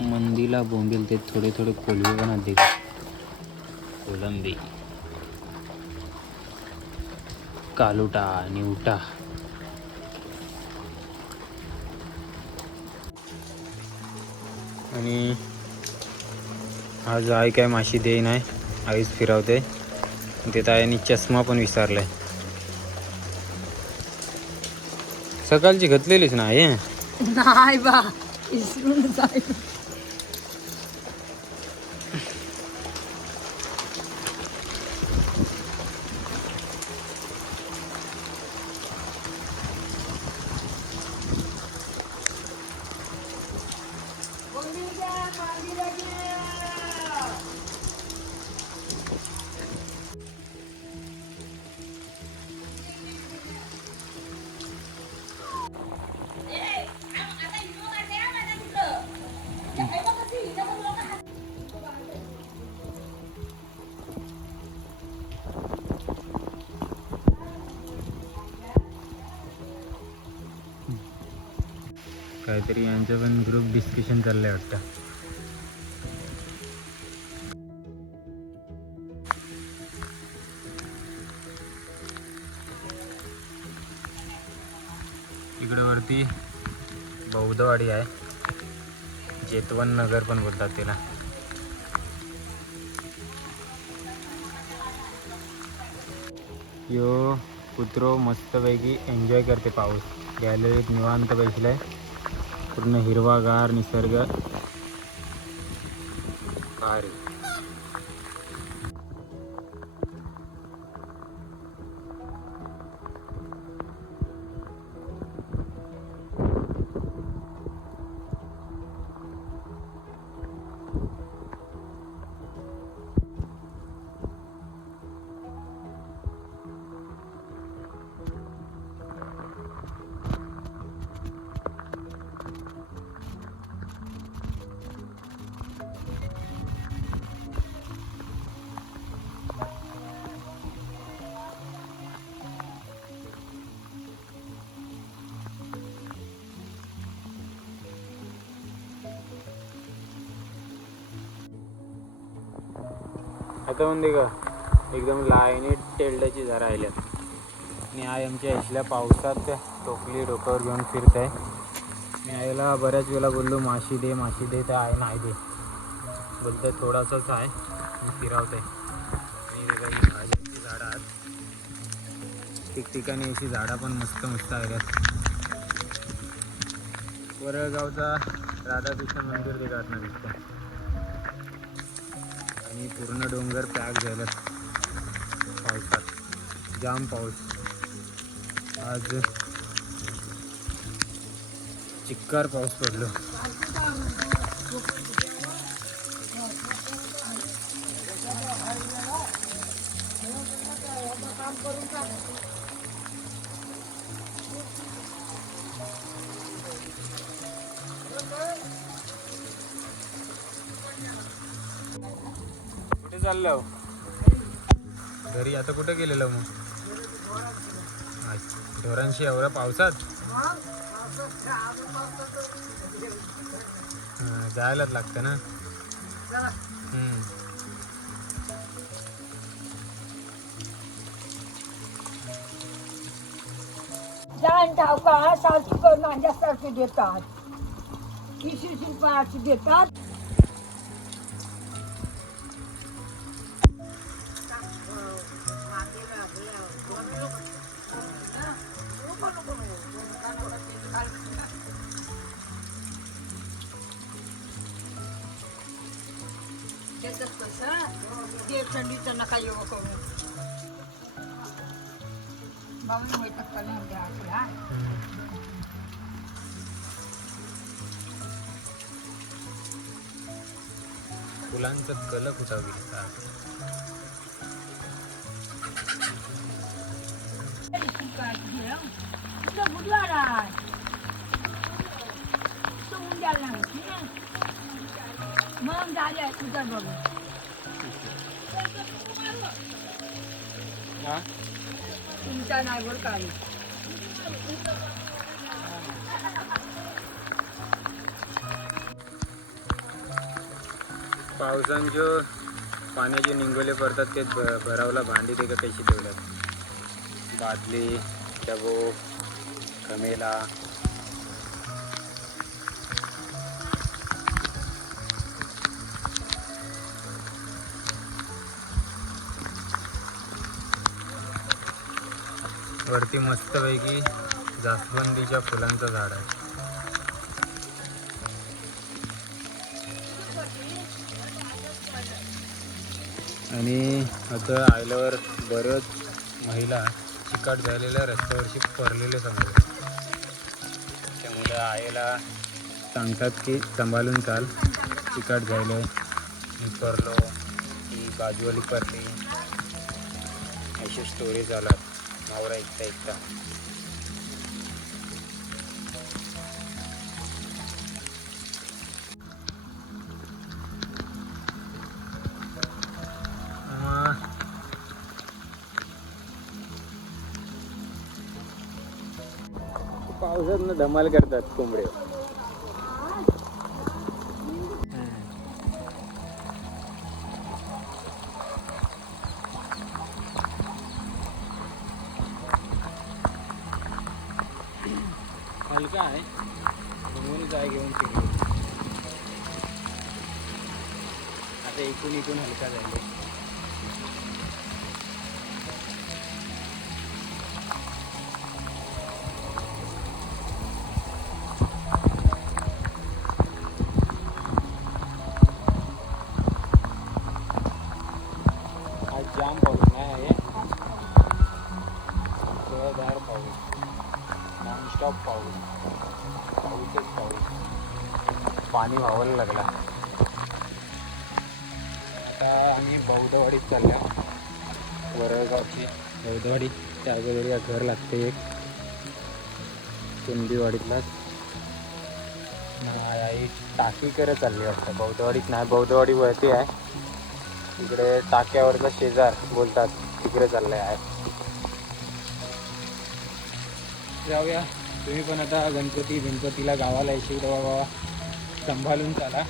मंदीला बोंबील ते थोडे थोडे कोलवे पण दे कोलंबी. कालुटा निवटा. आणि आज आई काय माशी देई नाही आईच फिरवते. तिथं आईने चष्मा पण विसरलाय. सकाळची घातलेलीच ना आहे नाही बा काहीतरी यांचं पण ग्रुप डिस्कशन चाललंय वाटतं. इकडे वरती बौद्धवाडी आहे. जेतवन नगर पण बोलतात त्याला यो कुत्रो मस्तपैकी एन्जॉय करते पाऊस. गॅलरीत निवांत बसलाय. पूर्ण हिरवागार निसर्ग. भारी आता म्हणते का एकदम लाईनीत टेलड्याची झाडं राहिल्यात. आणि आई आमच्या इथल्या पावसात त्या टोपली डोक्यावर घेऊन फिरत आहे मी आईला बऱ्याच वेळा बोललो माशी दे माशी दे तर आई नाही दे बोलतं थोडासाच आहे. मी फिरवते आणि भाज्यांची झाडं आहेत. ठिकठिकाणी अशी झाडं पण मस्त मस्त आहेत. वरळगावचा राधाकृष्ण मंदिर ते काढणं दिसतं पूर्ण डोंगर पॅक झालं पावसात. जाम पाऊस. आज चिक्कार पाऊस पडलो. कुठे चाललो. घरी आता कुठे गेलेलो मग. ढोरांशी एवढ्या पावसात? जायलाच लागतं ना? हम्म. जाण ठावका सावची करून माझ्यासारखे देतात. वीस रुपयाची देतात. ते थंडीचं नका येऊ करून बाबा होतात का नाही उद्या आपला हम्म. फुलांचं कल कुठं दिसतात Itu bulan. Itu हा? तुमच्या नागोर काळी पावसान जो पाण्याचे निंगोले पडतात ते भरावला भांडी ते का कशी ठेवतात बादली डबो कमेला वरती मस्तपैकी जास्वंदीच्या फुलांचं झाड आहे. आणि आता आल्यावर बऱ्याच महिला चिकाट झालेल्या रस्त्यावरशी पडलेले समजले त्यामुळे आईला सांगतात की सांभाळून चाल. चिकाट झालं मी परलो की बाजूवाली परली. अशी स्टोरी झाला मावरा ऐकता ऐकता पावसात ना धमाल करतात कोंबड्या. हलका आहे. घुमून काय घेऊन फिरलो आता इकून इकून हलका झाले पाणी व्हावायला लागला. आता आम्ही बौद्धवाडीत चालल्या. वरळगावची. बौद्धवाडी त्या अगोदर या घर लागते एक. कुंदीवाडीतलाच नाही टाकी करत चालली वाटतं. बौद्धवाडीत नाही बौद्धवाडी वरती आहे. इकडे टाक्यावरचा शेजार बोलतात तिकडे चाललंय आहे. जाऊया. तुम्ही पण आता गणपती गणपतीला गावाला येशील बाबा सांभाळून चाला.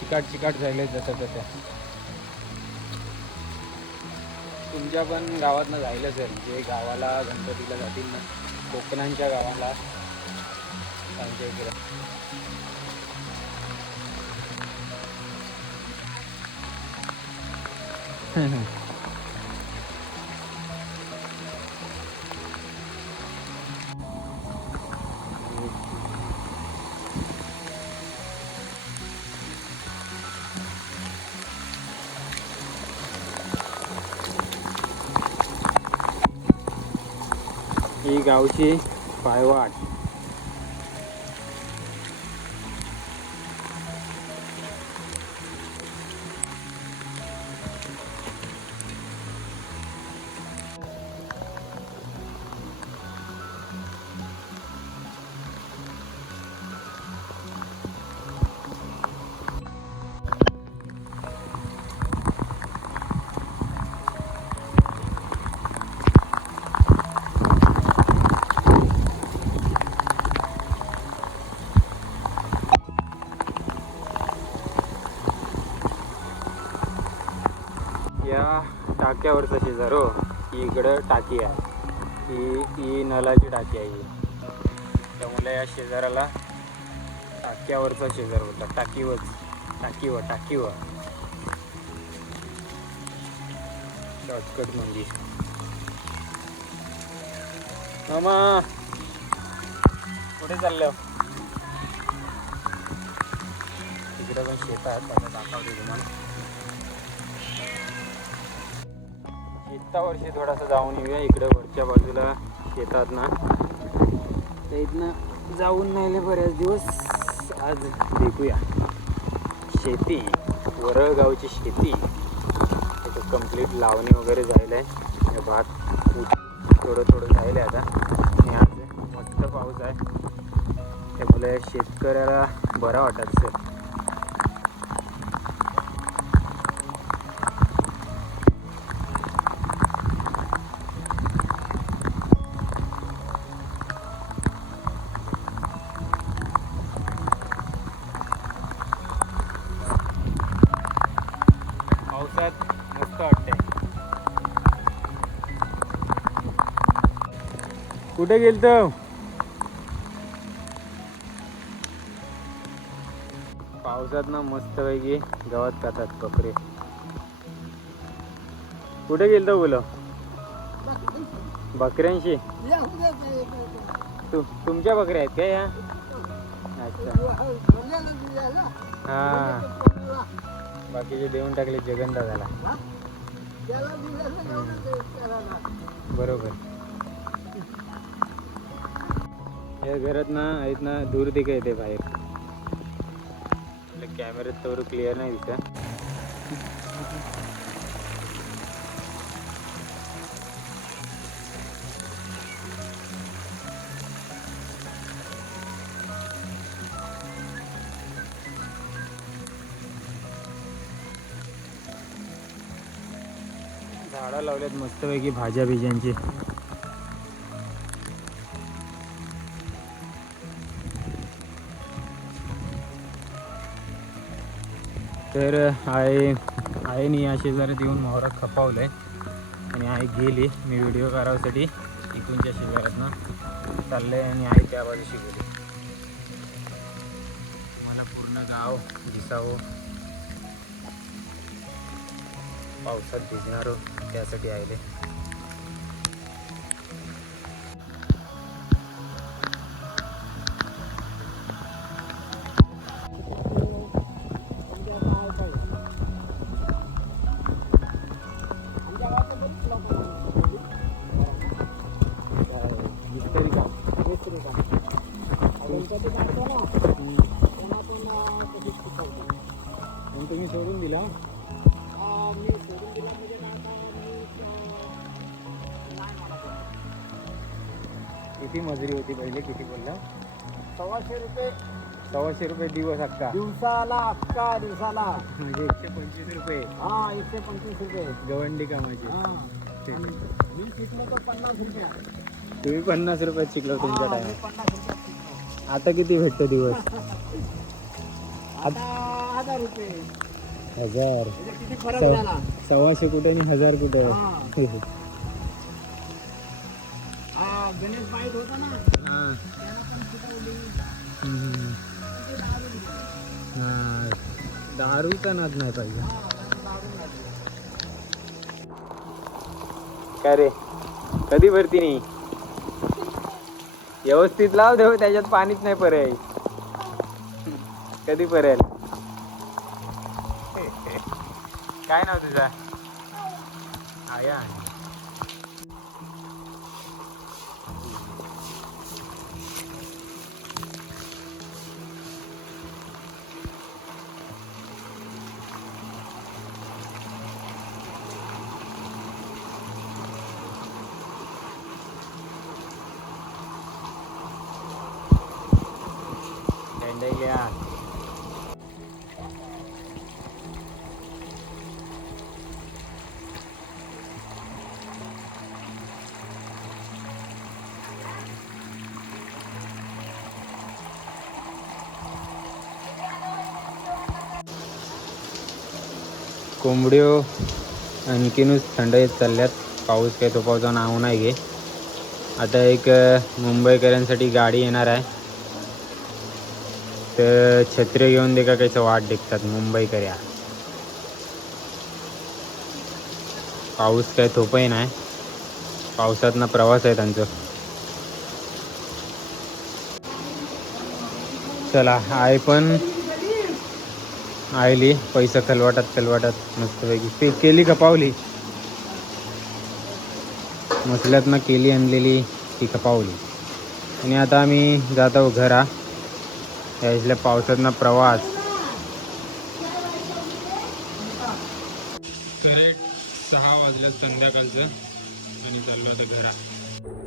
चिकाट चिकाट झाले जसं तसं. तुमच्या पण गावातनं जायला सर जे गावाला गणपतीला जातील ना कोकणांच्या गावाला. त्यांच्या इकडे ही गावची पायवाट टाक्यावरचा शेजार हो ही इकडं टाकी आहे. ही ही नलाची टाकी आहे त्यामुळे या शेजाराला टाक्यावरचा शेजार होता टाकीवर टाकीवर टाकीवर. शॉर्टकट म्हणजे. मामा! कुठे चाललं तिकडे पण शेतात आता दाखवते तुम्हाला. शेतावरशी थोडासा जाऊन येऊया इकडं वरच्या बाजूला येतात ना. इथनं जाऊन नाहीले बऱ्याच दिवस. आज देखूया शेती वरळगावची शेती. इथं कंप्लीट लावणी वगैरे जायला आहे. भात थोडं थोडं झालेलं आहे आता. आणि आज मस्त पाऊस आहे. त्यामुळे शेतकऱ्याला बरा वाटत सर कुठे गेलतो? पावसात ना मस्त पैकी गवत खातात बकरे कुठे गेलतो बोल? बकऱ्यांशी. तु तुमच्या बकऱ्या आहेत का या? अच्छा. हा. बाकीचे देऊन टाकले जगन दादाला. बरोबर. या घरात ना आहेत ना दूर दिका येते बाहेर. कॅमेऱ्यात तेवढं क्लिअर नाही दिसत. झाडं लावल्यात मस्तपैकी भाज्या बिज्यांची तर आई आईने या शेजारात येऊन मोहरा खपावलं आहे आणि आई गेली. मी व्हिडिओ करावसाठी इकडूनच्या शेजाऱ्यातनं चाललं आहे आणि आई त्या बाजूशी गेली. मला पूर्ण गाव दिसावं. पावसात भिजणारो त्यासाठी आले किती मजुरी होती पहिले? किती बोलला? सव्वाशे रुपये. सव्वाशे रुपये दिवस अक्का दिवसाला अक्का दिवसाला. म्हणजे एकशे पंचवीस रुपये. हा एकशे पंचवीस रुपये. गवंडी कामाची. मी शिकलो तर पन्नास रुपये. तुम्ही पन्नास रुपयात शिकलो तुमच्या मी टाइमात पन्नास रुपयात शिकलो. आता किती भेटतो दिवस? आता हजार रुपये. हजार. म्हणजे सव्वाशे कुठे आणि हजार कुठे. दारूचा नाद नाही पाहिजे. काय रे? कधी भरती नाही? व्यवस्थित लाव देव त्याच्यात पाणीच नाही परेल कधी परेल काय नाव तुझा? आया कोंबड्यो आणखीनच थंड येत चालल्यात. पाऊस काय तो पावसा नाव नाही घे आता एक मुंबईकरांसाठी गाडी येणार आहे. तर छत्री घेऊन दे का कायचं वाट देखतात मुंबईकऱ्या. पाऊस काय थोपही नाही. पावसात ना प्रवास आहे त्यांचं. चला आहे पण आयली पैसा खलवाटात खलवाटात मस्तपैकी. पे केली का पावली? मसल्यात ना केली आणलेली ती खपावली आणि आता आम्ही जात आहोत घरा. या इथल्या पावसातनं प्रवास. करेक्ट सहा वाजल्या संध्याकाळचं आणि चाललो आता घरा.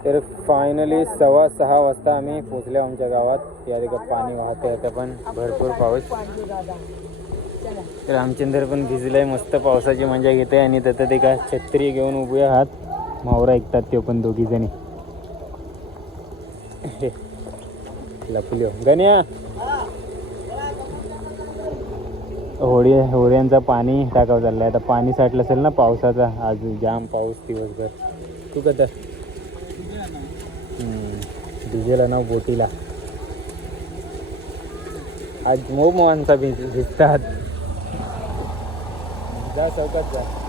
तर फायनली सव्वा सहा वाजता आम्ही पोचलो आमच्या गावात. या ठिकाणी पाणी वाहते आता पण भरपूर पाऊस. रामचंद्र पण भिजलाय मस्त पावसाची मजा घेते आणि त्यात ते का छत्री घेऊन उभे आहात. मावरा ऐकतात ते पण दोघी जणी. लपल्यो. गण्या! होळी होळ्यांचा पाणी टाकावं चाललंय. आता पाणी साठलं असेल ना पावसाचा आज जाम पाऊस दिवसभर. तू कसं डिझेल ना बोटीला. आज मो माणसा भिज भिजतात. जा चौकात जा